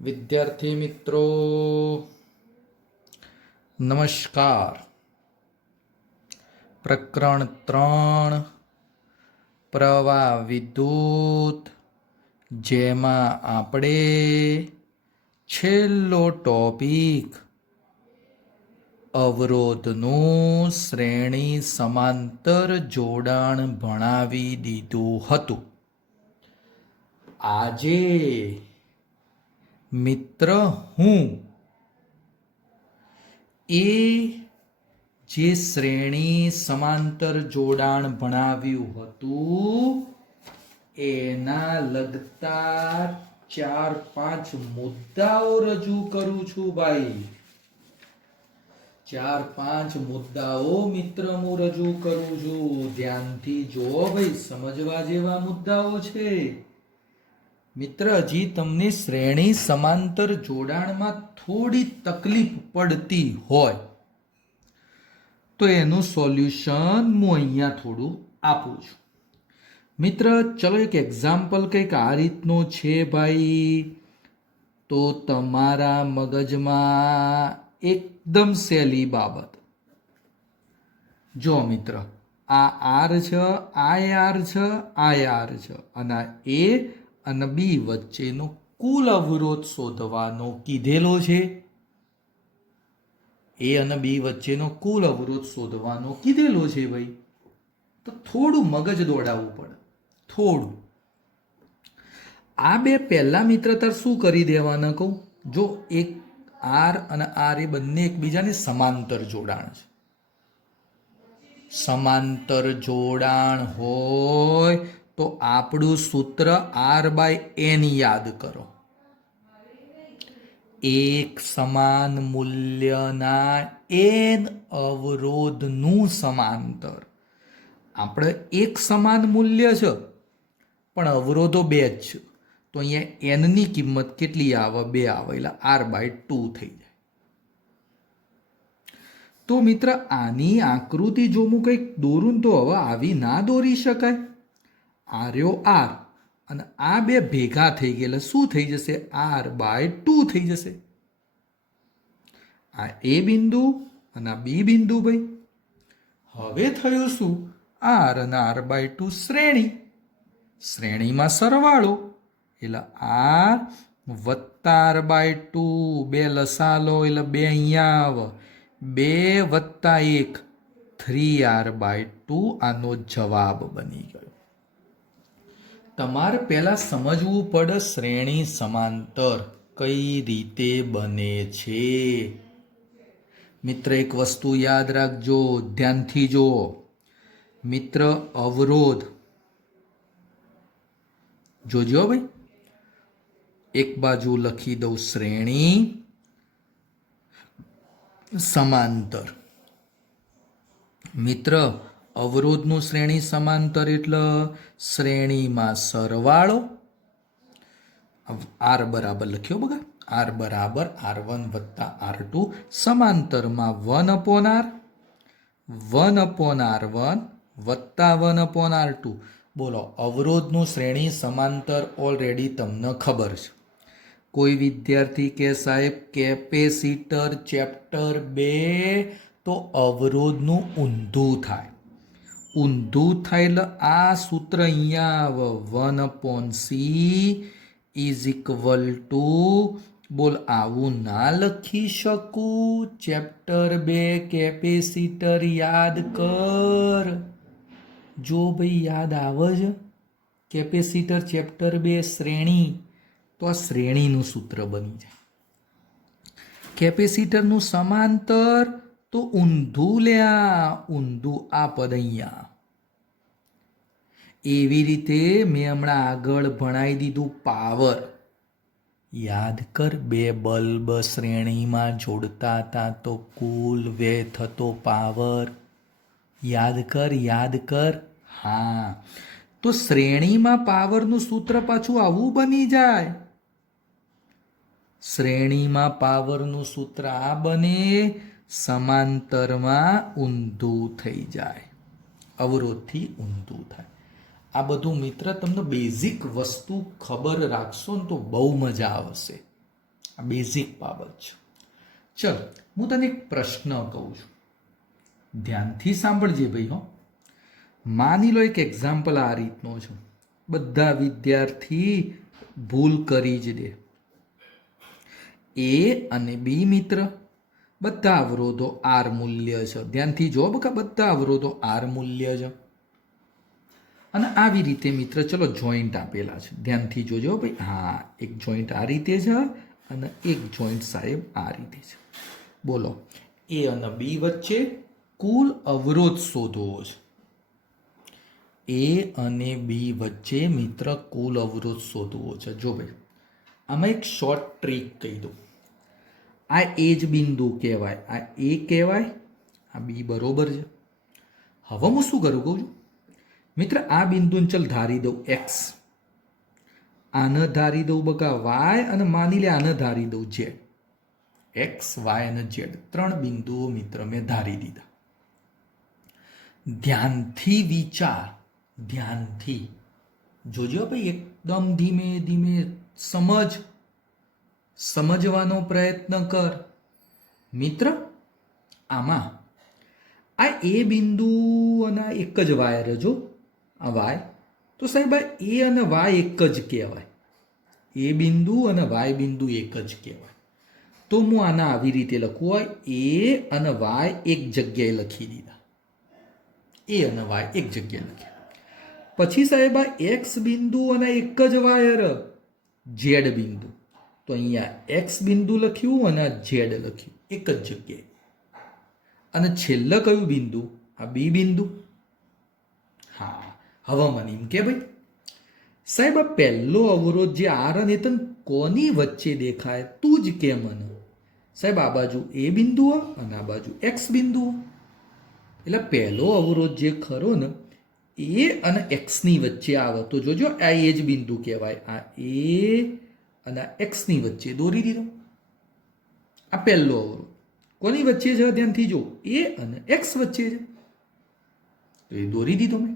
વિદ્યાર્થી મિત્રો નમસ્કાર. પ્રકરણ 3 પ્રવાહ વિદ્યુત, જેમાં આપણે છેલ્લો ટોપિક અવરોધનું શ્રેણી સમાંતર જોડાણ ભણાવી દીધું હતું. આજે મિત્ર હું એ જે શ્રેણી સમાંતર જોડાણ ભણાવ્યું હતું એના લગતા 4-5 મુદ્દાઓ રજૂ કરું છું ભાઈ. 4-5 મુદ્દાઓ મિત્ર હું રજૂ કરું છું. ધ્યાનથી જો ભાઈ, સમજવા જેવા મુદ્દાઓ છે મિત્ર. હજી તમને શ્રેણી સમાંતર જોડાણમાં થોડી તકલીફ પડતી હોય તો એનું સોલ્યુશન હું અહીંયા થોડું આપું છું મિત્ર. ચલો એક એક્ઝામ્પલ કંઈક આ રીતનું છે ભાઈ. તો તમારા મગજમાં એકદમ સહેલી બાબત જો મિત્ર, આ આર છે, આ આર છે, આ આર છે અને એ અને બી વચ્ચેનો કુલ અવરોધ શોધવાનો કીધેલો છે. એ અને બી વચ્ચેનો કુલ અવરોધ શોધવાનો કીધેલો છે ભાઈ. તો થોડું મગજ દોડાવવું પડે, થોડું. આ બે પહેલા મિત્ર તાર શું કરી દેવાના કહું. જો એક આર અને આર એ બંને એકબીજાને સમાંતર જોડાણ છે. સમાંતર જોડાણ હોય તો આપણું સૂત્ર R/N યાદ કરો. એક સમાન મૂલ્યના n અવરોધનું સમાંતર. આપણે એક સમાન મૂલ્ય છે પણ અવરોધો 2 જ છે. તો અહીંયા n ની કિંમત કેટલી આવે? 2 આવે, એટલે R/2 થઈ જાય. તો મિત્ર આની આકૃતિ જો હું કંઈક દોરું તો હવે આવી ના દોરી શકાય. આર્યો આર અને આ બે ભેગા થઈ ગયેલા શું થઈ જશે? R/2 થઈ જશે. આ એ બિંદુ અને આ બી બિંદુ ભાઈ. હવે થયું શું? R અને R/2 શ્રેણી. શ્રેણીમાં સરવાળો એટલે R વત્તા R/2, 2 લસા લો એટલે 2 અહીંયા આવે. 2 વત્તા 1 3R/2 આનો જવાબ બની ગયો. તમારે પહેલા સમજવું પડે શ્રેણી સમાંતર કઈ રીતે બને છે. મિત્ર એક વસ્તુ યાદ રાખજો, ધ્યાનથી જુઓ મિત્ર. અવરોધ જોજો ભાઈ, એક બાજુ લખી દઉં શ્રેણી સમાંતર. મિત્ર અવરોધનું શ્રેણી સમાંતર એટલે શ્રેણીમાં સરવાળો. R બરાબર લખ્યો બગા, R બરાબર R1 વત્તા R2, સમાંતરમાં 1/R, 1/R1 વત્તા 1/R2. બોલો, અવરોધનું શ્રેણી સમાંતર ઓલરેડી તમને ખબર છે. કોઈ વિદ્યાર્થી કે સાહેબ કેપેસિટર ચેપ્ટર 2 તો અવરોધનું ઊંધું થાય. ઊંધું થાય એટલે આ સૂત્ર અહીંયા આવે 1/C ઇઝ ઇક્વલ ટુ. બોલ, આવું ના લખી શકું? ચેપ્ટર 2 કેપેસિટર યાદ કર. જો ભાઈ યાદ આવે છે કેપેસિટર ચેપ્ટર 2 શ્રેણી, તો આ શ્રેણીનું સૂત્ર બની જાય. કેપેસિટરનું સમાંતર તો ઊંધું લ્યા, ઊંધું આ પદ અહીંયા. એવી રીતે મેં હમણાં આગળ ભણાવી દીધું પાવર. યાદ કર, 2 બલ્બ શ્રેણીમાં જોડતા હતા તો કુલ વ્યય થતો પાવર. યાદ કર, યાદ કર. હા, તો શ્રેણીમાં પાવરનું સૂત્ર પાછું આવું બની જાય. શ્રેણીમાં પાવરનું સૂત્ર આ બને, સમાંતરમાં ઊંધું થઈ જાય, અવરોધથી ઊંધું થાય. આ બધું મિત્ર તમને બેઝિક વસ્તુ ખબર રાખશો ને તો બહુ મજા આવશે. આ બેઝિક બાબત છે. ચલ હું તને એક પ્રશ્ન કહું છું, ધ્યાનથી સાંભળજે ભાઈ હો. માની લો એક એક્ઝામ્પલ આ રીતનો છે, બધા વિદ્યાર્થી ભૂલ કરી જ દે. એ અને બી મિત્ર, બધા અવરોધો આર મૂલ્ય છે. ધ્યાનથી જો બકા, બધા અવરોધો આર મૂલ્ય છે. અને આવી રીતે મિત્ર ચલો જોઈન્ટ આપેલા છે, ધ્યાનથી જોજો ભાઈ. હા, એક જોઈન્ટ આ રીતે છે અને એક જોઈન્ટ સાહેબ આ રીતે છે. બોલો, એ અને બી વચ્ચે કુલ અવરોધ શોધવો છે. એ અને બી વચ્ચે મિત્ર કુલ અવરોધ શોધવો છે. જો ભાઈ, આમાં એક શોર્ટ ટ્રીક કહી દઉં. આ એ જ બિંદુ કહેવાય, આ એ કહેવાય, આ બી બરોબર છે. હવે હું શું કરું કહું છું મિત્ર, આ બિંદુને ચલ ધારી દઉં એક્સ, આને ધારી દઉં બકા વાય, અને માની લે આને ધારી દઉં ઝેડ. એક્સ, વાય અને ઝેડ ત્રણ બિંદુઓ મિત્ર મેં ધારી દીધા. ધ્યાનથી વિચાર, ધ્યાનથી જોજો ભાઈ, એકદમ ધીમે ધીમે સમજવાનો પ્રયત્ન કર મિત્ર. આમાં આ એ બિંદુ અને એક જ વાયર, જો આ વાય, તો સાહેબ આ એ અને વાય એક જ કહેવાય. એ બિંદુ અને વાય બિંદુ એક જ કહેવાય. તો હું આના આવી રીતે લખું હોય, એ અને વાય એક જગ્યાએ લખી દીધા. એ અને વાય એક જગ્યાએ લખ્યા. પછી સાહેબ આ એક્સ બિંદુ અને એક જ વાયર ઝેડ બિંદુ, તો અહીંયા એક્સ બિંદુ લખ્યું અને ઝેડ લખ્યું એક જ જગ્યાએ. અને છેલ્લે કયું બિંદુ? આ બી બિંદુ. હા, હવે મને એમ કે ભાઈ સાહેબ આ પહેલો અવરોધ જે આર અને તન કોની વચ્ચે દેખાય? તું જ કે મને. સાહેબ આ બાજુ એ બિંદુઓ અને આ બાજુ એક્સ બિંદુઓ. એટલે પહેલો અવરોધ જે ખરો ને એ અને એક્સની વચ્ચે આવે, તો જોજો આ એ જ બિંદુ કહેવાય. આ એ અને એક્સની વચ્ચે દોરી દીધો. આ પહેલો અવરોધ કોની વચ્ચે છે? ધ્યાનથી જો, એ અને એક્સ વચ્ચે છે, તો એ દોરી દીધો મેં.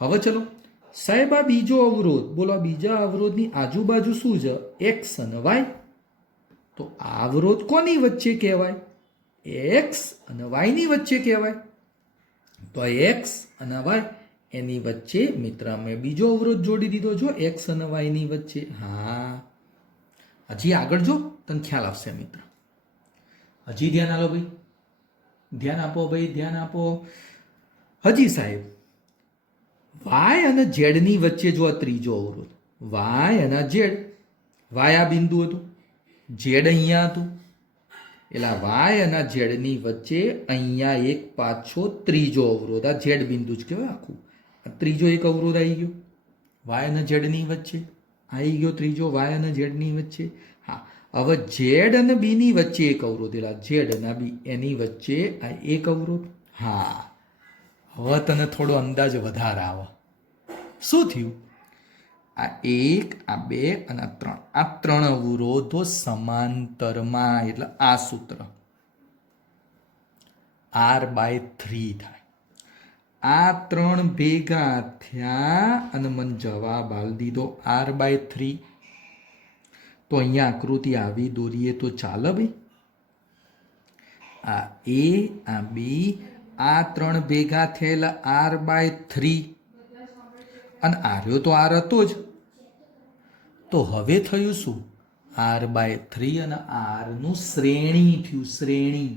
હવે ચલો સાહેબ આ બીજો અવરોધ, બોલો આ બીજા અવરોધની આજુબાજુ શું છે? એક્સ અને વાય. તો આ અવરોધ કોની વચ્ચે કહેવાય? એક્સ અને વાયની વચ્ચે કહેવાય. તો એક્સ અને વાય એની વચ્ચે મિત્ર અમે બીજો અવરોધ જોડી દીધો, જો એક્સ અને વાયની વચ્ચે. હા, હજી આગળ જો તને ખ્યાલ આવશે મિત્ર. હજી ધ્યાન આલો ભાઈ, ધ્યાન આપો ભાઈ, ધ્યાન આપો. હજી સાહેબ વાય અને ઝેડની વચ્ચે જો આ ત્રીજો અવરોધ, વાય અને ઝેડ. વાય આ બિંદુ હતું, ઝેડ અહીંયા હતું, એટલે વાય અને ઝેડની વચ્ચે અહીંયા એક પાછો ત્રીજો અવરોધ, આ ઝેડ બિંદુ જ કહેવાય આખું. આ ત્રીજો એક અવરોધ આવી ગયો વાય અને ઝેડની વચ્ચે, આવી ગયો ત્રીજો વાય અને ઝેડની વચ્ચે. હા, હવે ઝેડ અને બીની વચ્ચે એક અવરોધ, એટલે ઝેડ અને બી એની વચ્ચે આ એક અવરોધ. હા, હવે તને થોડો અંદાજ વધારે આવે. શું થયું? આ એક, આ બે અને આ ત્રણ, આ ત્રણ અવરોધો સમાંતરમાં, એટલે આ સૂત્ર R/3 થાય. આ ત્રણ ભેગા થયા અને મને જવાબ આપી દીધો R/3. તો અહીંયા આકૃતિ આવી દોરીએ તો ચાલે ભાઈ. આ એ, આ બી, આ ત્રણ ભેગા થયેલા R/3, અને આર્યો તો આર હતો જ. તો હવે થયું શું? R/3 અને R નું શ્રેણી થયું, શ્રેણી.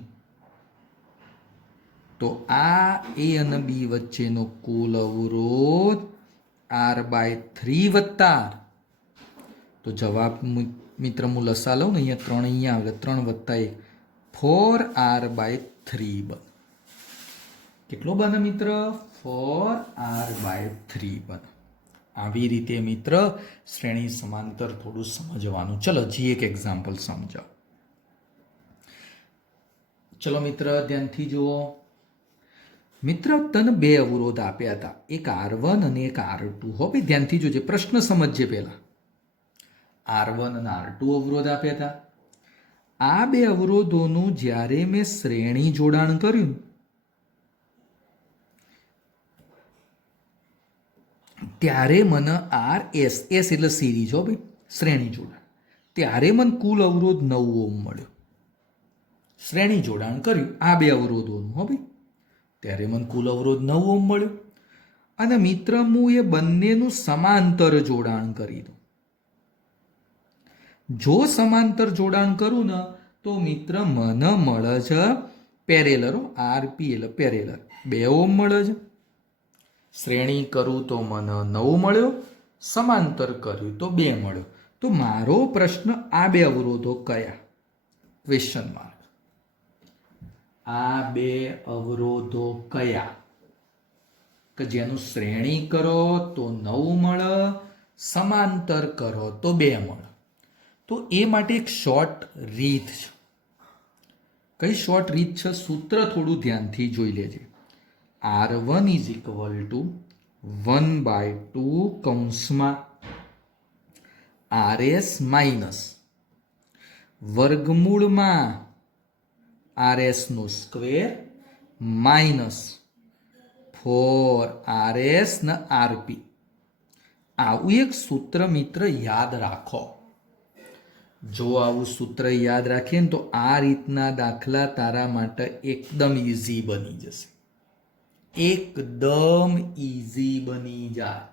તો આ એ અને બી વચ્ચેનો કુલ અવરોધ R/3 વત્તા R. તો જવાબ મિત્ર હું લસા લઉં ને, અહીંયા 3 અહીંયા આવે, 3 વત્તા 1 4R/3 બને. કેટલો બને મિત્ર? 4R/3 બને. આવી રીતે મિત્ર શ્રેણી સમાંતર થોડું સમજવાનું. ચલો હજી એક એક્ઝામ્પલ સમજાવો. ચલો મિત્ર ધ્યાનથી જુઓ. મિત્ર તને બે અવરોધ આપ્યા હતા, એક R1 અને એક R2. હો ભાઈ ધ્યાનથી જોજે, પ્રશ્ન સમજજે પહેલા. R1 અને R2 અવરોધ આપ્યા હતા. આ બે અવરોધોનું જ્યારે મેં શ્રેણી જોડાણ કર્યું ત્યારે મને RS, S એટલે સિરીઝ, હો ભાઈ શ્રેણી જોડાણ, ત્યારે મને કુલ અવરોધ 9 ઓહ્મ મળ્યો. શ્રેણી જોડાણ કર્યું આ બે અવરોધોનું, હો ભાઈ, ત્યારે મને કુલ અવરોધ 9 ઓહ્મ મળ્યો. અને મિત્ર હું એ બંનેનું સમાંતર જોડાણ કરી દઉં. જો સમાંતર જોડાણ કરું ને તો મિત્ર મને મળે છે પેરેલર, આરપી એટલે પેરેલર, 2 ઓહ્મ મળે છે. શ્રેણી કરું તો મને 9 મળ્યો, સમાંતર કર્યું તો 2 મળ્યો. તો મારો પ્રશ્ન આ બે અવરોધો કયા? Question mark. આ બે અવરોધો કયા કે જેનું શ્રેણી કરો તો 9 મળે, સમાંતર કરો તો 2 મળે? તો એ માટે એક શોર્ટ રીત છે. કઈ શોર્ટ રીત છે? સૂત્ર થોડું ધ્યાનથી જોઈ લેજે. R1 ઇઝ ઇક્વલ ટુ 1/2 કૌંસમાં RS માઇનસ વર્ગમૂળમાં RS નો સ્ક્વેર માઇનસ 4RS ને RP. આવું એક સૂત્ર મિત્ર યાદ રાખો. જો આવું સૂત્ર યાદ રાખીએ ને તો આ રીતના દાખલા તારા માટે એકદમ ઈઝી બની જશે. એકદમ ઈઝી બની જાય.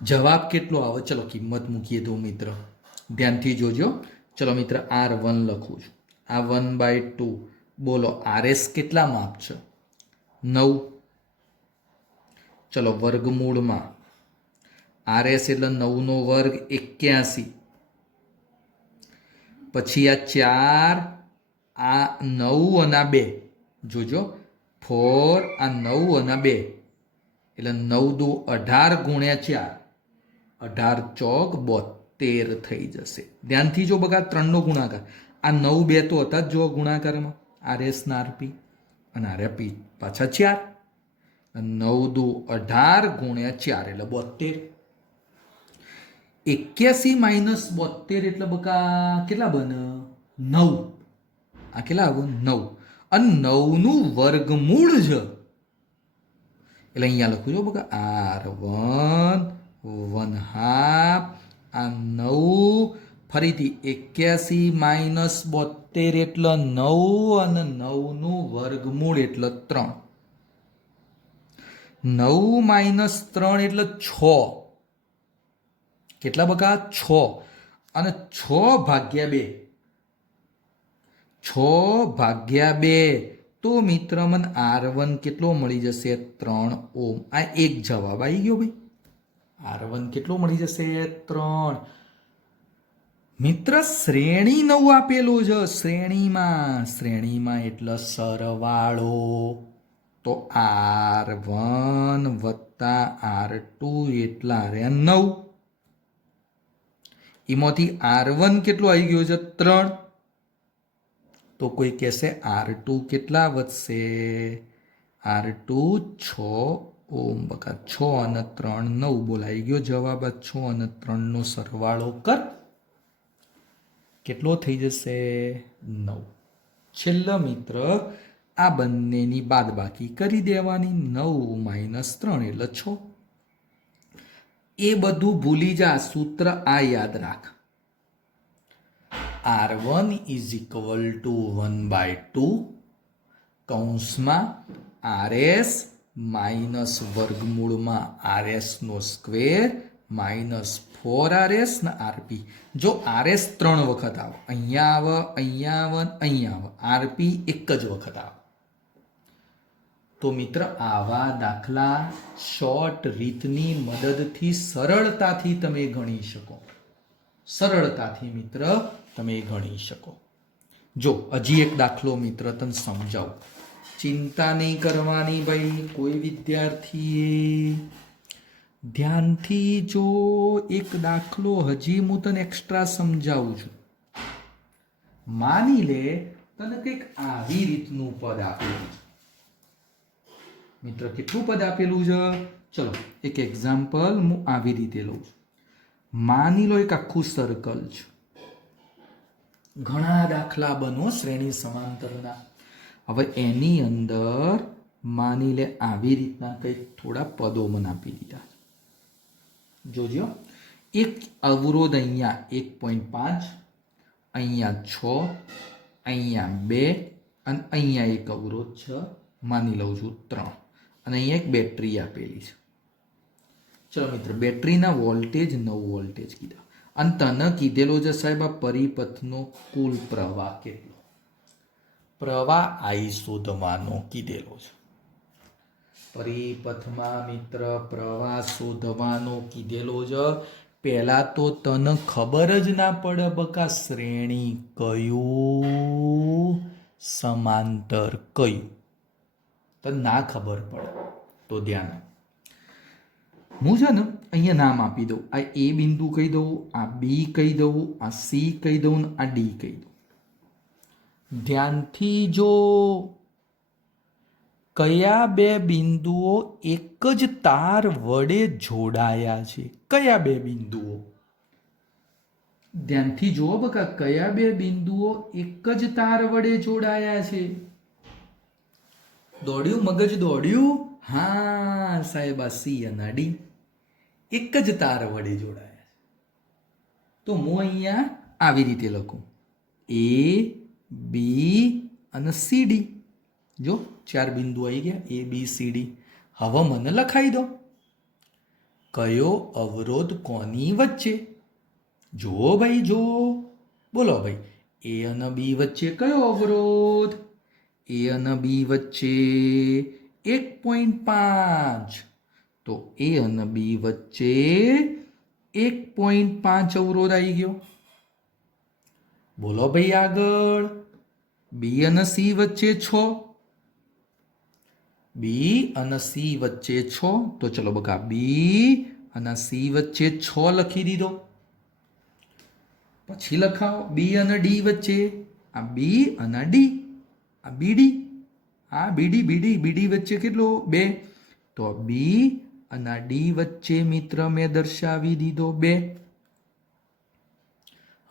જવાબ કેટલો આવે? ચલો કિંમત મૂકીએ તો મિત્ર ધ્યાનથી જોજો. ચલો મિત્ર R1 લખું છું. આ 1/2. બોલો RS કેટલા માપ છે? 9. ચલો વર્ગમૂળમાં RS એટલે 9 નો વર્ગ 81. પછી આ 4, આ 9 અને 2 જોજો, 4 આ 9 અને 2 એટલે 9 દુ 18 ગુણ્યા 4, 18 ચોક 72 થઈ જશે. ધ્યાનથી જો બગા 3 નો ગુણાકાર. આ 9 2 તો હતા જ જો ગુણાકારમાં, RS ના RP અને RP પાછા 4. 9 દુ 18 ગુણ્યા 4 એટલે 72. 81 માઇનસ 72 એટલે બકા કેટલા બને? 9. આ કેટલા આવે? 9. અને 9 નું વર્ગમૂળ છે એટલે અહીંયા લખું છું બકા R1 1/2. આ 9 ફરીથી 81 માઇનસ 72 એટલે 9 અને 9 નું વર્ગમૂળ એટલે 3. 9 માઇનસ 3 એટલે 6. કેટલા બકા? 6. અને 6 ભાગ્યા 2, 6 ભાગ્યા 2 તો મિત્ર મને R1 કેટલો મળી જશે? 3 ઓહ્મ. આ એક જવાબ આવી ગયો ભાઈ. R1 કેટલો મળી જશે? 3. મિત્ર શ્રેણી 9 આપેલું છે. શ્રેણીમાં એટલે સરવાળો. તો R1 વત્તા R2 એટલા રહ્યા 9. એમાંથી R1 કેટલો આવી ગયો છે? 3. તો કોઈ કહેશે R2 કેટલા વધશે? R2 6 ohm. બકા 6 અને 3 9 બોલાઈ ગયો જવાબ. 6 અને 3 નો સરવાળો કર, કેટલો થઈ જશે? 9. છેલ્લા મિત્ર આ બંનેની બાદબાકી કરી દેવાની. 9 માઇનસ 3 એટલે 6. એ બધું ભૂલી જા, સૂત્ર આ યાદ રાખ. R1 ઇઝ ઇક્વલ ટુ 1/2 કૌંસમાં RS માઇનસ વર્ગમૂળમાં RS નો સ્ક્વેર માઇનસ 4RS ને RP. જો RS 3 વખત આવે, અહીંયા આવે, અહીંયા આવે, અહીંયા આવે, RP એક જ વખત આવે. તો મિત્ર આવા દાખલા શોર્ટ રીતની મદદથી સરળતાથી તમે ગણી શકો. સરળતાથી મિત્ર તમે ગણી શકો. જો હજી એક દાખલો મિત્ર તને સમજાવું. ચિંતા નહીં કરવાની ભાઈ કોઈ વિદ્યાર્થીએ. ધ્યાનથી જો એક દાખલો હજી હું તને એક્સ્ટ્રા સમજાવું છું. માની લે તને કંઈક આવી રીતનું પદ આપેલું છે. મિત્ર કેટલું પદ આપેલું છે? ચલો એક એક્ઝામ્પલ હું આવી રીતે લઉં છું. માની લો એક આખું સર્કલ છે. ઘણા દાખલા બનો શ્રેણી સમાંતરના. હવે એની અંદર માની લે આવી રીતના કંઈક થોડા પદો મને આપી દીધા. જોજો એક અવરોધ અહીંયા 1.5, અહીંયા 6, અહીંયા 2 અને અહીંયા એક અવરોધ છે, માની લઉં છું 3, અને અહીંયા એક બેટરી આપેલી છે. ચલો મિત્ર, બેટરીના વોલ્ટેજ 9 વોલ્ટેજ કીધા અને તને કીધેલો છે સાહેબ આ પરિપથનો કુલ પ્રવાહ કેટલો, પ્રવાહ I શોધવાનો કીધેલો છે. પરિપથમાં મિત્ર પ્રવાહ શોધવાનો કીધેલો છે. પહેલા તો તને ખબર જ ના પડે બકા શ્રેણી કયું સમાંતર કયું, તને ના ખબર પડે તો ધ્યાન. હું છે ને અહીંયા નામ આપી દઉં, આ A બિંદુ કહી દઉં, આ B કહી દઉં, આ C કહી દઉં, આ D કહી દઉં. ધ્યાનથી જો કયા બે બિંદુઓ એક જ તાર વડે જોડાયા છે, કયા બે બિંદુઓ, ધ્યાનથી જુઓ બકા, કયા બે બિંદુઓ એક જ તાર વડે જોડાયા છે. દોડ્યું મગજ દોડ્યું? હા સાહેબ, આ C અને D એક જ તાર વડે જોડાયા છે. તો હું અહીંયા આવી રીતે લખું, A B અને CD. જો 4 બિંદુ આવી ગયા, A B C D. હવે મને લખાઈ દો કયો અવરોધ કોની વચ્ચે. જો ભાઈ જો, બોલો ભાઈ, A અને B વચ્ચે કયો અવરોધ? A અને B વચ્ચે 1.5. તો A અને B વચ્ચે 1.5 અવરોધ આવી ગયો. બોલો ભાઈ આગળ, B અને C વચ્ચે 6. B અને C વચ્ચે 6. તો ચલો બકા, B અને C વચ્ચે 6 લખી દીધો. પછી લખાવો B અને D વચ્ચે, આ B અને D, આ BD, આ BD વચ્ચે કેટલો? 2. તો B અને D વચ્ચે મિત્ર મેં દર્શાવી દીધો 2.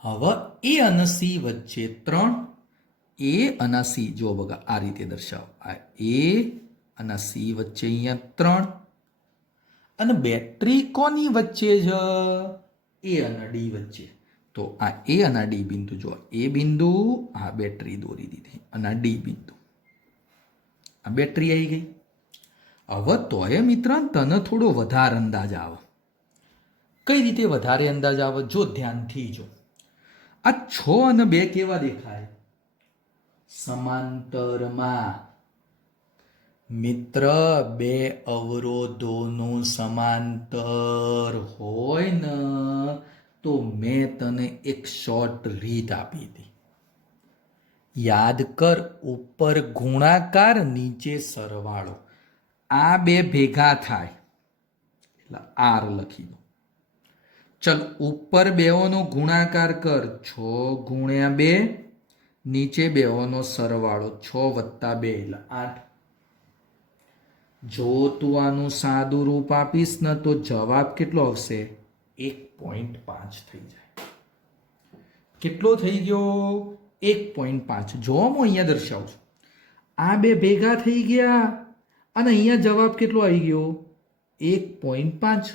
હવે A અને C વચ્ચે 3. A અને C જો બગા આ રીતે દર્શાવો, આ A અને C વચ્ચે અહીંયા 3. અને બેટરી કોની વચ્ચે છે? A અને D વચ્ચે. તો આ A અને D બિંદુ જો, A બિંદુ, આ બેટરી દોરી દીધી, અને D બિંદુ, આ બેટરી આવી ગઈ. હવે તોય મિત્ર તને થોડો વધારે અંદાજ આવે. કઈ રીતે વધારે અંદાજ આવે? જો ધ્યાનથી જો, આ 6 અને 2 કેવા દેખાય? સમાંતરમાં. મિત્ર, બે અવરોધોનું સમાંતર હોય ને તો મેં તને એક શોર્ટ રીત આપી હતી. યાદ કર, ઉપર ગુણાકાર, નીચે સરવાળો. આ બે ભેગા થાય એટલે R લખી દો. ચલ, ઉપર બેઓનો ગુણાકાર કર, 6 ગુણ્યા 2, નીચે બેઓનો સરવાળો 6 વત્તા 2 એટલે 8. જો તું આનું સાદું રૂપ આપીશ ને તો જવાબ કેટલો આવશે? 1.5 થઈ જાય. કેટલો થઈ ગયો? 1.5. જો હું અહીંયા દર્શાવું છું, આ બે ભેગા થઈ ગયા અને અહીંયા જવાબ કેટલો આવી ગયો? 1.5.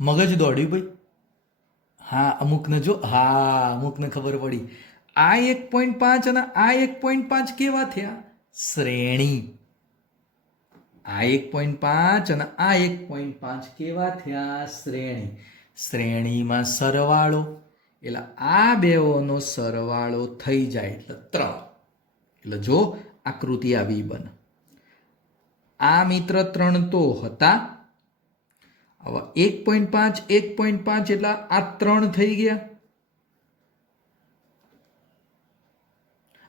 મગજ દોડ્યું ભાઈ? હા, અમુકને જો, હા અમુકને ખબર પડી. આ 1.5 અને આ 1.5 કેવા થયા? શ્રેણી. આ 1.5 અને આ 1.5 કેવા થયા? શ્રેણી. શ્રેણીમાં સરવાળો એટલે આ બેઓનો સરવાળો થઈ જાય એટલે 3. એટલે જો આકૃતિ આવી બને. આ મિત્ર 3 તો હતા. હવે 1.5 1.5 એટલે આ 3 થઈ ગયા.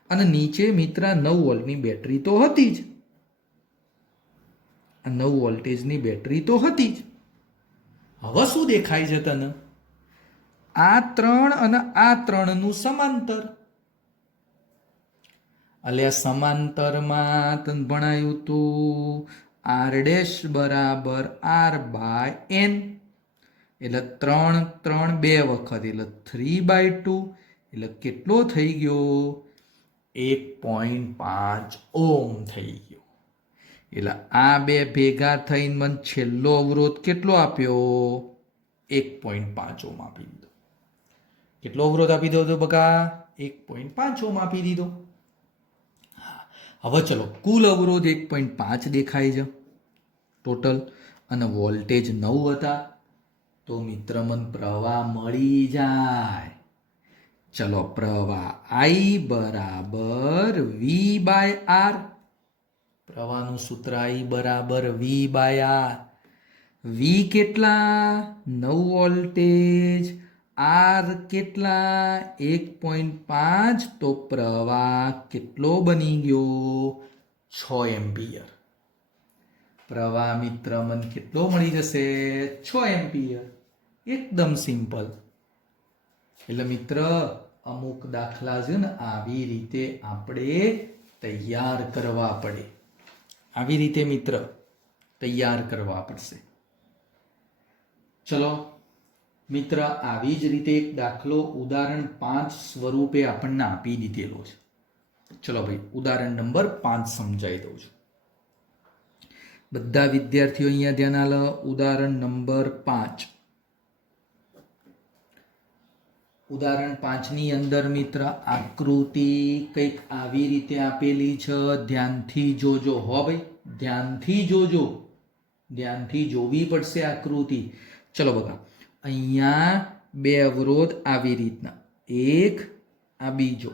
અને નીચે મિત્ર 9 વોલ્ટની બેટરી તો હતી જ. આ 9 વોલ્ટેજની બેટરી તો હતી જ. હવે શું દેખાય છે તને? આ 3 અને આ 3 નું સમાંતર. એટલે સમાંતરમાં તને ભણાયું તું R ડેશ બરાબર R/n. એટલે 3 3 2 વખત એટલે 3/2. એટલે કેટલો થઈ ગયો? 1.5 ઓહમ થઈ ગયો. એટલે આ બે ભેગા થઈને મને છેલ્લો અવરોધ કેટલો આપ્યો? 1.5 ઓહ્મ આપી દીધો. કેટલો અવરોધ આપી દીધો બકા? 1.5 ઓહ્મ આપી દીધો. હવે ચલો, કુલ અવરોધ 1.5 દેખાય છે ટોટલ, અને વોલ્ટેજ 9 હતા. તો મિત્ર મન પ્રવાહ મળી જાય. ચલો, પ્રવાહ I બરાબર V બાય R. પ્રવાહનું સૂત્ર I બરાબર V બાય R. V કેટલા? 9 વોલ્ટેજ. R કેટલા? 1.5. તો પ્રવાહ કેટલો બની ગયો? 6 એમ્પિયર. પ્રવાહ મિત્ર મન કેટલો મળી જશે? 6 એમ્પિયર. એકદમ સિમ્પલ. એટલે મિત્ર, અમુક દાખલા છે ને આવી રીતે આપણે તૈયાર કરવા પડે. આવી રીતે મિત્ર તૈયાર કરવા પડશે. ચલો મિત્ર, આવી જ રીતે એક દાખલો ઉદાહરણ 5 સ્વરૂપે આપણને આપી દીધેલો છે. ચલો ભાઈ, ઉદાહરણ નંબર 5 સમજાવી દઉં છું. બધા વિદ્યાર્થીઓ અહીંયા ધ્યાન આલો. ઉદાહરણ નંબર 5. ઉદાહરણ 5 ની અંદર મિત્ર આકૃતિ કંઈક આવી રીતે આપેલી છે. ધ્યાનથી જોજો. હો ભાઈ, ધ્યાનથી જોજો. ધ્યાનથી જોવી પડશે આકૃતિ. ચલો બકા, અહીંયા બે અવરોધ આવી રીતના, એક આ બીજો,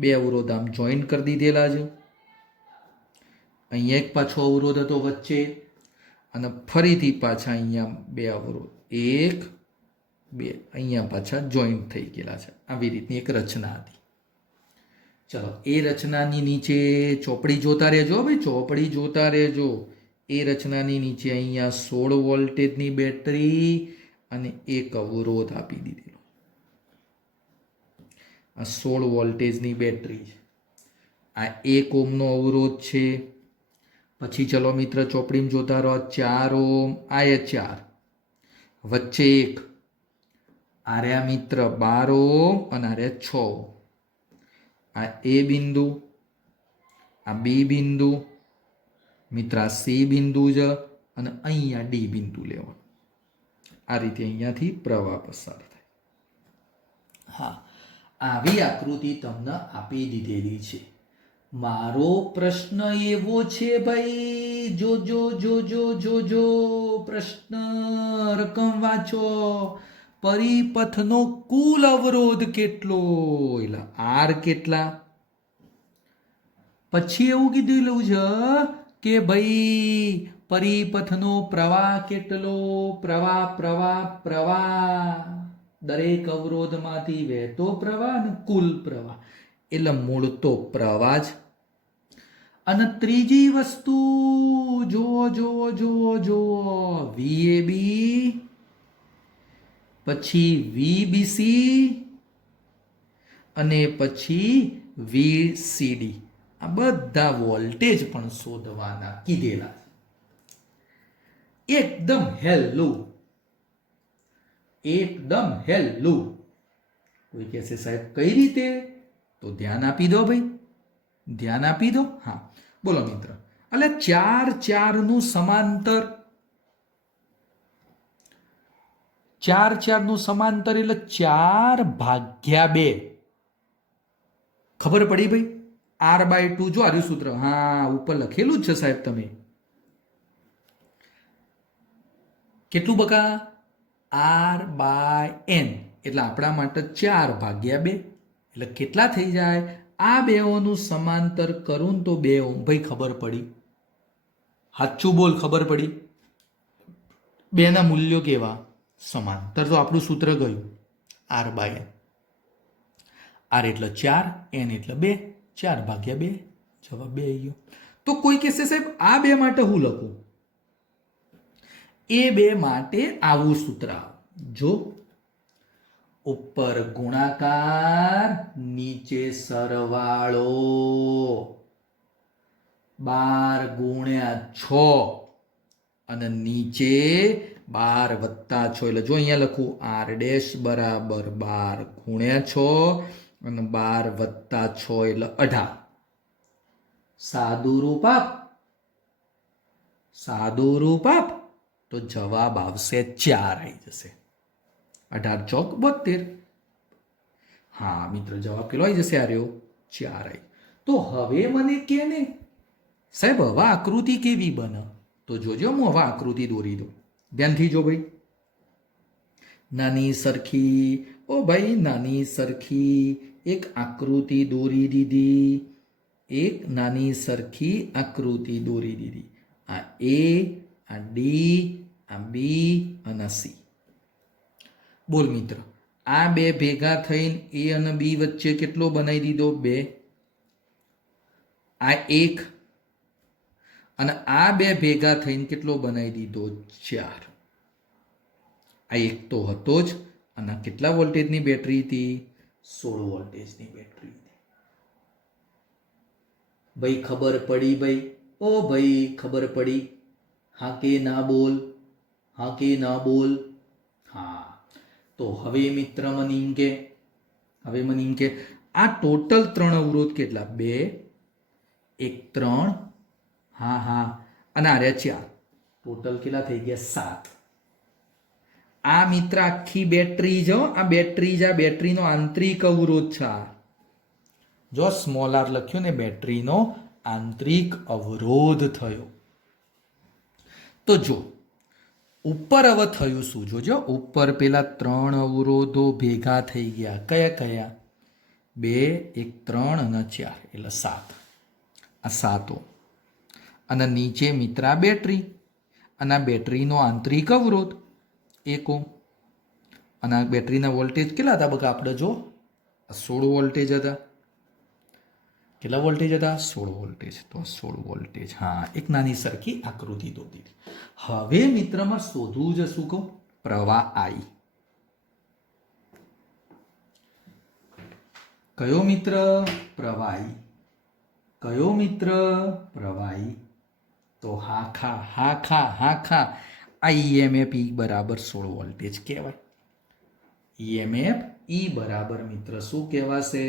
બે અવરોધ આમ જોઈન્ટ કરી દીધેલા છે. અહીંયા એક પાછો અવરોધ હતો વચ્ચે, અને ફરીથી પાછા અહીંયા બે અવરોધ, એક બે, અહીંયા પાછા જોઈન્ટ થઈ ગયેલા છે. આવી રીતની એક રચના હતી. ચલો, એ રચનાની નીચે ચોપડી જોતા રહેજો ભાઈ, ચોપડી જોતા રહેજો. એ રચનાની નીચે અહીંયા 16 વોલ્ટેજની બેટરી અને એક અવરોધ આપી દીધેલો. આ 16 વોલ્ટેજની બેટરી છે. આ 1 ઓહ્મનો અવરોધ છે. પછી ચલો મિત્ર, ચોપડીમાં જોતા રહો. 4 ઓહ્મ, આ 4, વચ્ચે એક, આ રહ્યા મિત્ર 12 ઓહ્મ, અને આ રહ્યા 6 ઓહ્મ. આ એ બિંદુ, આ બી બિંદુ, મિત્ર આ સી બિંદુ છે, અને અહીંયા ડી બિંદુ લેવાનું. આ રીતે અહીંયાથી પ્રવાહ પસાર થાય. હા, આવી આકૃતિ તમને આપી દીધેલી છે. મારો પ્રશ્ન એવો છે ભાઈ, જોજો જોજો જોજો, પ્રશ્ન રકમ વાંચો. પરિપથનો કુલ અવરોધ કેટલો? એટલે આર કેટલા? પછી એવું કીધેલું છે કે ભાઈ પરિપથનો પ્રવાહ કેટલો? પ્રવાહ પ્રવાહ પ્રવાહ, દરેક અવરોધમાંથી વહેતો પ્રવાહ અને કુલ પ્રવાહ, એટલે મૂળ તો પ્રવાહ જ. અને ત્રીજી વસ્તુ જુઓ જુઓ જુઓ જુઓ, VAB, પછી VBC, અને પછી VCD. આ બધા વોલ્ટેજ પણ શોધવાના કીધેલા છે. એકદમ હેલું, એકદમ હેલું. કોઈ કહેશે સાહેબ કઈ રીતે? તો ધ્યાન આપી દો ભાઈ, ધ્યાન આપી દો. હા બોલો મિત્ર. એટલે 4 4 નું સમાંતર, 4 4 નું સમાંતર એટલે 4/2. ખબર પડી ભાઈ? R/2. જો આર્યું સૂત્ર, હા ઉપર લખેલું જ છે સાહેબ. તમે કેટલું બકા? R/n, એટલે આપણા માટે 4/2. એટલે કેટલા થઈ જાય? આ બેઓનું સમાંતર કરું તો 2 ઓહ્મ. ભાઈ ખબર પડી? સાચું બોલ, ખબર પડી? બેના મૂલ્યો કેવા? સમાંતર. તો આપણું સૂત્ર ગયું R/n. R એટલે 4, n એટલે 2, 4/2. જવાબ 2 આવી ગયો. તો કોઈ કહેશે સાહેબ આ બે માટે હું લખું? એ બે માટે આવું સૂત્ર. જો ઉપર ગુણાકાર, નીચે સરવાળો, 12 × 6, અને નીચે 12 + 6. એટલે જો અહીંયા લખું R' બરાબર 12 × 6, અને 12 + 6 એટલે 18. સાદું રૂપ આપ, સાદું રૂપ આપ, તો જવાબ આવશે 4 આવી જશે. 18 ચોક 72. હા મિત્ર, જવાબ કેટલો આવી જશે? આ રહ્યો 4 આવી. તો હવે મને કે ને સાહેબ હવે આકૃતિ કેવી બને? તો જોજો, હું હવે આકૃતિ દોરી દઉં. ધ્યાનથી જો ભાઈ. નાની સરખી, ઓ ભાઈ નાની સરખી એક આકૃતિ દોરી દીધી. એક નાની સરખી આકૃતિ દોરી દીધી. આ એ, આ ડી, આ બી અને સી. બોલ મિત્ર, આ બે ભેગા થઈને એ અને બી વચ્ચે કેટલો બનાવી દીધો? 2. આ 1 અને આ બે ભેગા થઈને કેટલો બનાવી દીધો? 4. આ એક તો હતો જ, અને કેટલા વોલ્ટેજની બેટરી હતી? 16 વોલ્ટેજની બેટરી હતી. ભાઈ ખબર પડી? ભાઈ ઓ ભાઈ ખબર પડી? હા કે ના બોલ? હા કે ના બોલ? હા. તો હવે મિત્ર મને એમ કે આ ટોટલ 3 અવરોધ કેટલા? 2, 1, 3. હા હા, અને આ રહ્યા 4. ટોટલ કેટલા થઈ ગયા? 7. આ મિત્ર આખી બેટરી જો, આ બેટરીનો આંતરિક અવરોધ છે. જો સ્મોલ આર લખ્યું ને, બેટરીનો આંતરિક અવરોધ થયો. તો જો ઉપર હવે થયું શું? જોજો, ઉપર પેલા 3 અવરોધો ભેગા થઈ ગયા. કયા કયા? 2, 1, 3 અને 4 એટલે 7. આ 7 અને નીચે મિત્ર આ બેટરી, અને આ બેટરીનો આંતરિક અવરોધ 1 ઓહ્મ. અને આ બેટરીના વોલ્ટેજ કેટલા હતા બકા? આપણે જો 16 વોલ્ટેજ હતા. કેટલા વોલ્ટેજ હતા? 16 વોલ્ટેજ. તો 16 વોલ્ટેજ. હા, એક નાની સરખી આકૃતિ દોરી. હવે મિત્રમાં શોધવું જ શું કહું? પ્રવાહ I. કયો મિત્ર? પ્રવાહ I. કયો મિત્ર? પ્રવાહ I. તો હા. આ EMF E બરાબર 16 વોલ્ટેજ કહેવાય. EMF E બરાબર મિત્ર શું કહેવાશે?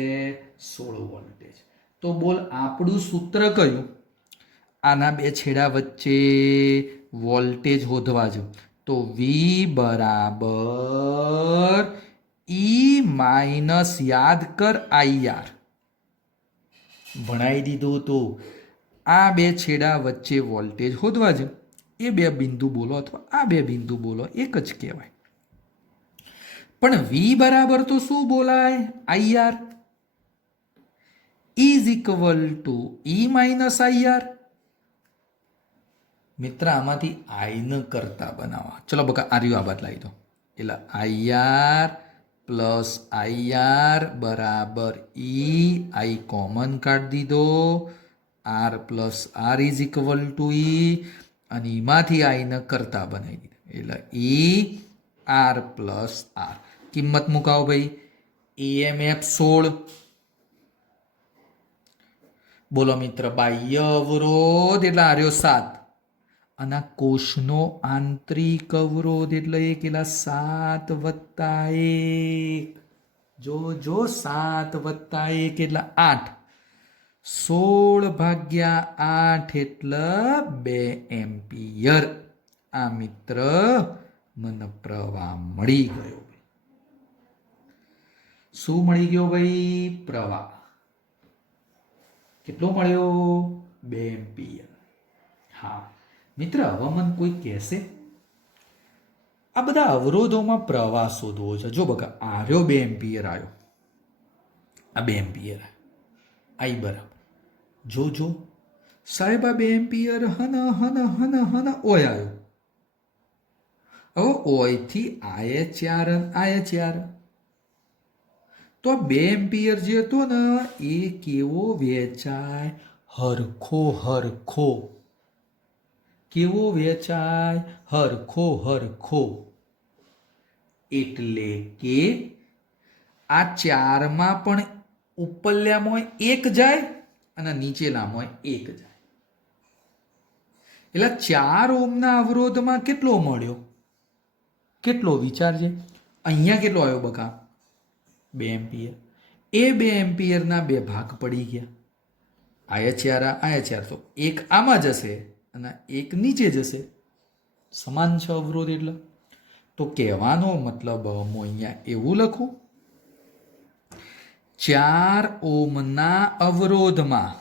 16 વોલ્ટેજ. તો બોલ આપણું સૂત્ર કયું? આના બે છેડા વચ્ચે વોલ્ટેજ શોધવા જો. તો V બરાબર E માઇનસ યાદ કર IR. ભણાવી દીધું તું. આ બે છેડા વચ્ચે વોલ્ટેજ શોધવા જો. એ બે બિંદુ બોલો અથવા આ બે બિંદુ બોલો, એક જ કહેવાય. પણ V બરાબર તો શું બોલાય? IR is equal to E minus IR. મિત્ર આમાંથી I ન કરતા બનાવવા. ચલો બકા આ રહ્યું, આ બદલાઈ દો. એટલે IR પ્લસ IR બરાબર E. I કોમન કાઢી દીધો. R plus R is equal to E. અને એમાંથી I ન કરતા બનાવી દીધો. એટલે E R પ્લસ R. કિંમત મુકાવો ભાઈ. EMF 16. બોલો મિત્ર, બાહ્ય અવરોધ એટલે આર્યો 7. અને કોષનો આંતરિક અવરોધ એટલે એ કેટલા? 7 વત્તા 1. જો 7 વત્તા 1 એટલે 8. 16 ભાગ્યા 8 એટલે 2 એમ્પિયર. આ મિત્ર મને પ્રવાહ મળી ગયો. શું મળી ગયો ભાઈ? પ્રવાહ. કેટલો મળ્યો? 2 એમ્પિયર. હા મિત્ર, હવે મને કોઈ કહેશે આ બધા અવરોધોમાં પ્રવાહ શોધવો છે. જો બકા આ રહ્યો 2 એમ્પિયર આવ્યો, આ 2 એમ્પિયર I બરાબર. જો સાહેબ આ 2 એમ્પિયર હન ઓય આવ્યો. હવે ઓયથી આયે 4 અને આયે 4. તો 2 એમ્પિયર જે હતો ને એ કેવો વેચાય? હરખો. કેવો વેચાય? હરખો. એટલે કે આ 4માં પણ ઉપરલ્યામાં 1 જાય અને નીચેલામાં 1 જાય. એટલે 4 ઓહ્મના અવરોધમાં કેટલો મળ્યો? કેટલો વિચારજે. અહીંયા કેટલો આવ્યો બકા? 2 એમ્પિયર. એ 2 એમ્પિયરના 2 ભાગ પડી ગયા. આયા 4 તો 1 આમાં જશે અને 1 નીચે જશે. સમાન છે અવરોધ એટલે. તો કહેવાનો મતલબ હું અહીંયા એવું લખું, 4 ઓહ્મના અવરોધમાં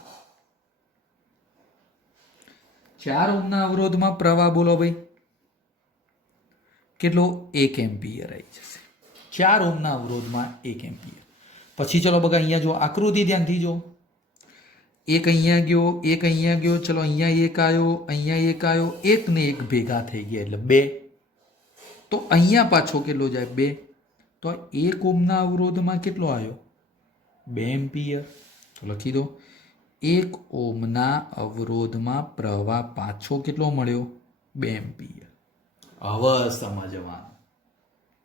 4 ઓહ્મના અવરોધમાં પ્રવાહ બોલો ભાઈ કેટલો? 1 એમ્પિયર આવી જશે. 4 ઓહ્મના અવરોધમાં 1 એમ્પિયર. પછી ચલો બગા અહીંયા જો આકૃતિ ધ્યાનથી જો, એક અહીંયા ગયો, એક અહીંયા ગયો, ચલો અહીંયા એક આવ્યો, અહીંયા એક આવ્યો, એક ને એક ભેગા થઈ ગયા એટલે 2. તો અહીંયા પાછો કેટલો જાય? 2. તો 1 ઓહ્મના અવરોધમાં કેટલો આવ્યો? 2 એમ્પિયર. તો લખી દો 1 ઓહ્મના અવરોધમાં પ્રવાહ પાછો કેટલો મળ્યો? 2 એમ્પિયર. હવે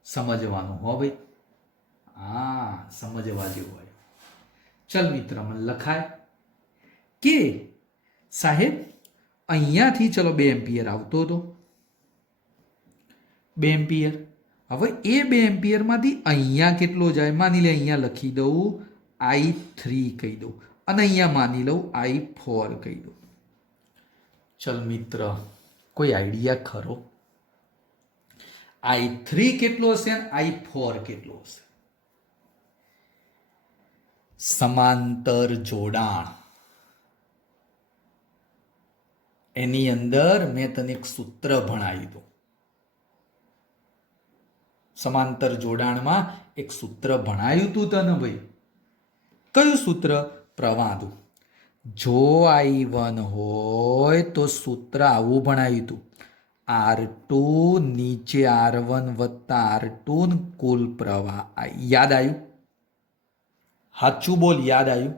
સમજવાનું હો ભાઈ, હા સમજવા જેવું હોય. ચલ મિત્ર મને લખાય કે સાહેબ અહીંયાથી ચલો 2 એમ્પિયર આવતો હતો, 2 એમ્પિયર. હવે એ 2 એમ્પિયરમાંથી અહીંયા કેટલો જાય? માની લે અહીંયા લખી દઉં I3 કહી દઉં અને અહીંયા માની લઉં I4 કહી દઉં. ચલ મિત્ર કોઈ આઈડિયા ખરો? I3 કેટલો હશે અને I4 કેટલો હશે? સમાંતર જોડાણ એની અંદર મેં તને એક સૂત્ર ભણાવી દઉં. સમાંતર જોડાણમાં એક સૂત્ર ભણાયું તું તને ભાઈ. કયું સૂત્ર? પ્રવાહનું. જો I1 હોય તો સૂત્ર આવું ભણાવ્યું તું, R2 નીચે R1 વત્તા R2 કુલ પ્રવાહ I. યાદ આવ્યું? સાચું બોલ, યાદ આવ્યું?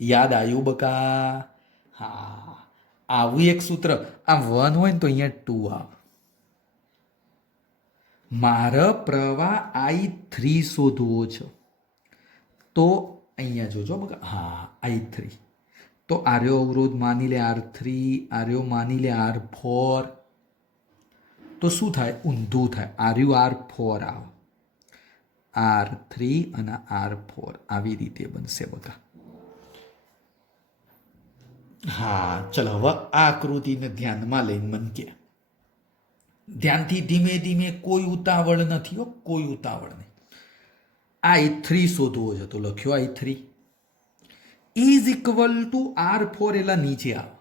યાદ આવ્યું બકા? હા, આવું એક સૂત્ર. આ 1 હોય ને તો અહીંયા 2 આવે. મારા પ્રવાહ I3 શોધવો છે તો અહીંયા જોજો બકા, હા I3. તો આર્યો અવરોધ માની લે R3, આર્યો માની લે R4. તો શું થાય? ઊંધું થાય. આર્યું R4 આવે, R3 અને R4 આવી રીતે બનશે બકા. હા ચલો હવે આ આકૃતિને ધ્યાનમાં લઈને મન કે ધ્યાનથી ધીમે ધીમે, કોઈ ઉતાવળ નથી હો, કોઈ ઉતાવળ નહીં. I3 શોધવો છે તો લખ્યો I3 is equal to R4 એટલે નીચે આવે,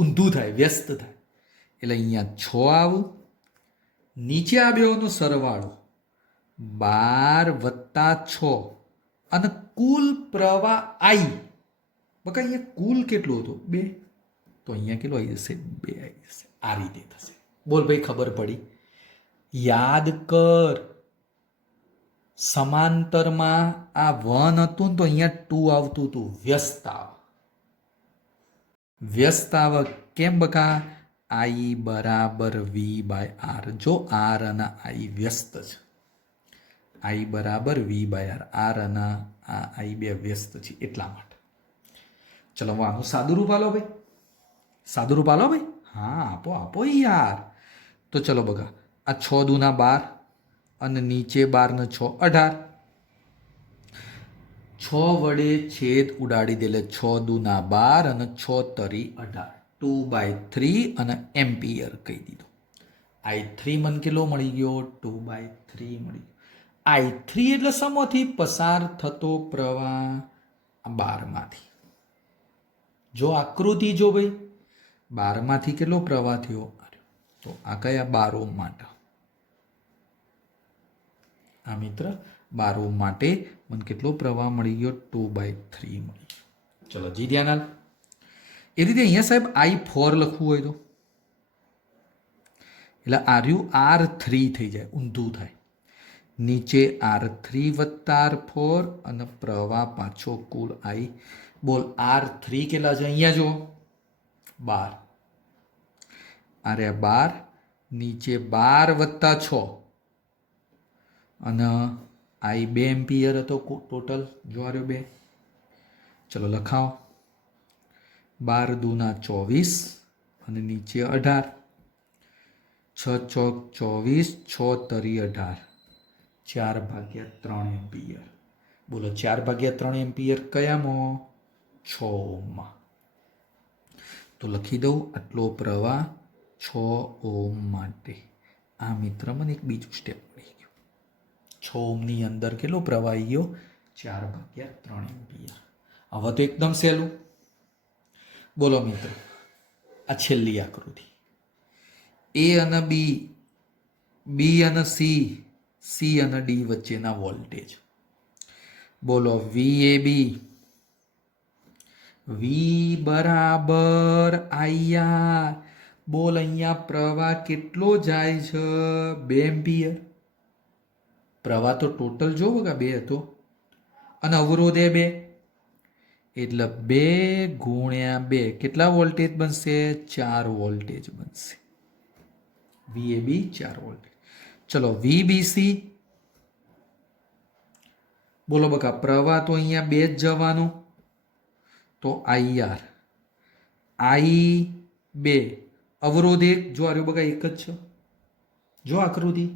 ઊંધું થાય, વ્યસ્ત થાય એટલે અહીંયા 6 આવું, નીચે આ બેનો સરવાળો 12 વત્તા 6 અને કુલ પ્રવાહ I. બકા અહીંયા કુલ કેટલો હતો? 2. તો અહીંયા કેટલો આવી જશે? 2 આવી જશે. આ રીતે થશે. બોલ ભાઈ ખબર પડી? યાદ કર, સમાંતરમાં આ 1 હતું ને તો અહીંયા 2 આવતું હતું, વ્યસ્ત આવે. વ્યસ્ત આવે કેમ બકા? I બરાબર V/R. જો R અને I વ્યસ્ત છે, I બરાબર V/R. R અને આ I બે વ્યસ્ત છે એટલા માટે. ચલો આનું સાદું રૂપ આલો ભાઈ, સાદું રૂપ આલો ભાઈ. હા આપો આપો યાર. તો ચલો બગા આ 6 દુના 12 અને નીચે 12 ને 6 18. 6 વડે છેદ ઉડાડી દે એટલે 6 દુના 12 અને 6 તરી 18. 2/3 અને એમ્પિયર કહી દીધું. I3 મને કેટલો મળી ગયો? 2/3 મળી ગયો. I3 એટલે સમોથી પસાર થતો પ્રવાહ 12 માંથી. જો આકૃતિ જો ભાઈ, 12 માંથી કેટલો પ્રવાહ થયો? તો આ કયા? 12 ઓહ્મ માટે. આ મિત્ર 12 ઓહ્મ માટે મને કેટલો પ્રવાહ મળી ગયો? 2/3 મળી ગયો. ચલો જી ધ્યાન આલ. એ રીતે અહીંયા સાહેબ I4 લખવું હોય તો એટલે આર્યું R3 થઈ જાય, ઊંધું થાય. નીચે R3 વત્તા R4 અને પ્રવાહ પાછો કુલ I. બોલ R3 કેટલા છે? અહીંયા જો 12. અરે 12 નીચે 12 વત્તા 6 અને I 2 એમ્પિયર હતો ટોટલ. જો આર્યો 2. ચલો લખાવો. 12 દુના 24 અને નીચે 18. 6 ચોક 24, 6 તરી 18. 4/3 એમ્પિયર. બોલો 4/3 એમ્પિયર કયામાં? 6 ઓહ્મમાં. તો તો લખી દઉં આટલો પ્રવાહ 6 ઓહ્મ માટે. આ મિત્ર મને એક બીજું સ્ટેપ મળી ગયું. 6 ઓહ્મની અંદર કેટલો પ્રવાહ આવી ગયો? 4/3 એમ્પિયર. હવે તો એકદમ સહેલું. બોલો મિત્રો, આ છેલ્લી આકૃતિ. એ અને બી, બી અને સી, સી અને ડી વચ્ચેના વોલ્ટેજ. બોલો VAB, V બરાબર IR. બોલ અહીંયા પ્રવાહ કેટલો જાય છે? 2 એમ્પિયર. પ્રવાહ તો ટોટલ જોવો કે 2 હતો અને અવરોધે 2, એટલે 2 ગુણ્યા 2 કેટલા વોલ્ટેજ બનશે? 4 વોલ્ટેજ બનશે. VAB 4 voltage. ચલો VBC, બોલો બકા પ્રવાહ તો અહીંયા 2 જ જવાનો, તો IR, I2, અવરોધ 1, જો આર્યો બકા 1 જ છે. જો આકૃતિ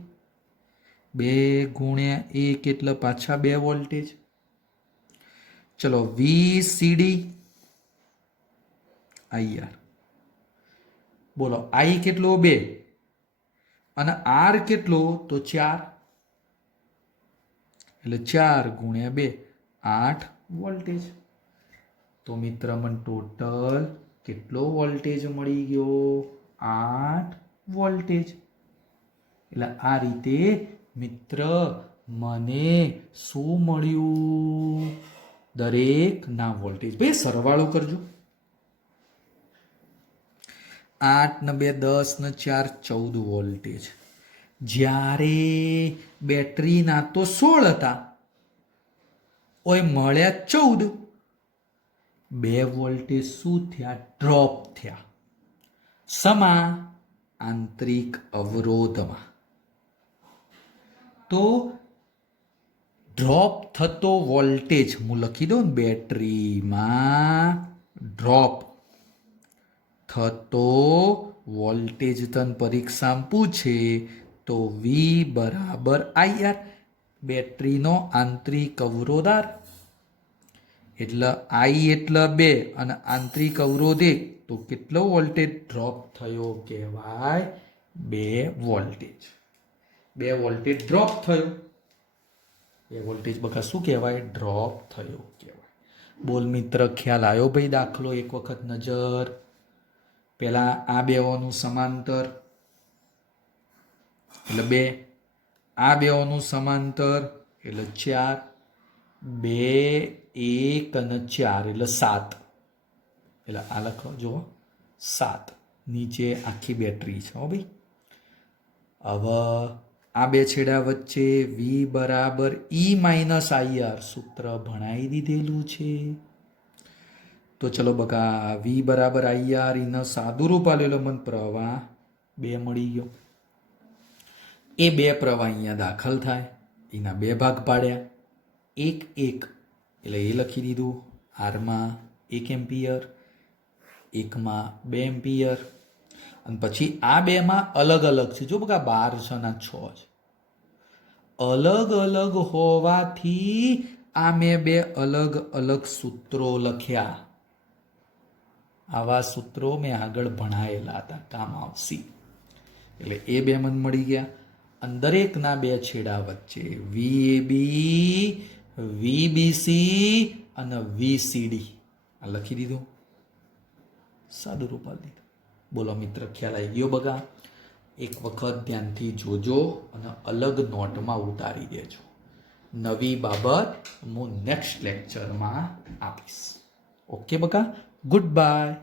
2 ગુણ્યા 1 એટલે પાછા 2 વોલ્ટેજ. ચલો VCD, IR. બોલો I કેટલો? 2 અને R કેટલો? તો 4, એટલે 4 ગુણ્યા 2, 8 વોલ્ટેજ. તો મિત્ર મને ટોટલ કેટલો વોલ્ટેજ મળી ગયો? 8 વોલ્ટેજ. એટલે આ રીતે મિત્ર મને શું મળ્યું? દરેકના વોલ્ટેજ. ભાઈ સરવાળો કરજો. 8 ને 2 10 ને 4 14 વોલ્ટેજ. જ્યારે બેટરીના તો 16 હતા, ઓય મળ્યા 14. 2 વોલ્ટેજ શું થયા? ડ્રોપ થયા. સમા? આંતરિક અવરોધમાં. તો ડ્રોપ થતો વોલ્ટેજ હું લખી દઉં ને, બેટરીમાં ડ્રોપ થતો વોલ્ટેજ તન પરીક્ષામાં પૂછે તો V બરાબર IR, બેટરીનો આંતરિક અવરોધ R. એટલે I એટલે 2 અને આંતરિક અવરોધ 1, તો કેટલો વોલ્ટેજ ડ્રોપ થયો કહેવાય? 2 વોલ્ટેજ. 2 વોલ્ટેજ ડ્રોપ થયો. 2 વોલ્ટેજ બકા શું કહેવાય? ડ્રોપ થયો કહેવાય. બોલ મિત્ર, ખ્યાલ આવ્યો ભાઈ? દાખલો એક વખત નજર. પેલા આ બેઓનું સમાંતર એટલે 2, આ બેઓનું સમાંતર એટલે 4, 2 1 અને 4 એટલે 7. એટલે આ લખો, જુઓ 7. નીચે આખી બેટરી છે હો ભાઈ. હવે આ બે છેડા વચ્ચે V બરાબર E માઇનસ IR સૂત્ર ભણાવી દીધેલું છે. તો ચલો બકા V બરાબર IR એનો સાદું રૂપ આલેલો મને પ્રવાહ 2 મળી ગયો. એ 2 પ્રવાહ અહીંયા દાખલ થાય, એના 2 ભાગ પાડ્યા, 1 1 એટલે એ લખી દીધું. આરમાં 1 એમ્પિયર, એકમાં 2 એમ્પિયર. અને પછી આ 2માં અલગ અલગ છે. જો બકા 12 છે અને 6 છે. અલગ અલગ હોવાથી આ મેં 2 અલગ અલગ સૂત્રો લખ્યા. આવા સૂત્રો મેં આગળ ભણાયેલા હતા, કામ આવશે. એટલે એ 2 મને મળી ગયા. અને દરેકના 2 છેડા વચ્ચે VAB, VBC અને VCD આ લખી દીધું, સાદું રૂપ આપી દીધું. બોલો મિત્ર, ખ્યાલ આવી ગયો બગા? એક વખત ધ્યાનથી જોજો અને અલગ નોટમાં ઉતારી દેજો. નવી બાબત હું નેક્સ્ટ લેક્ચરમાં આપીશ. ઓકે બકા, ગુડ બાય.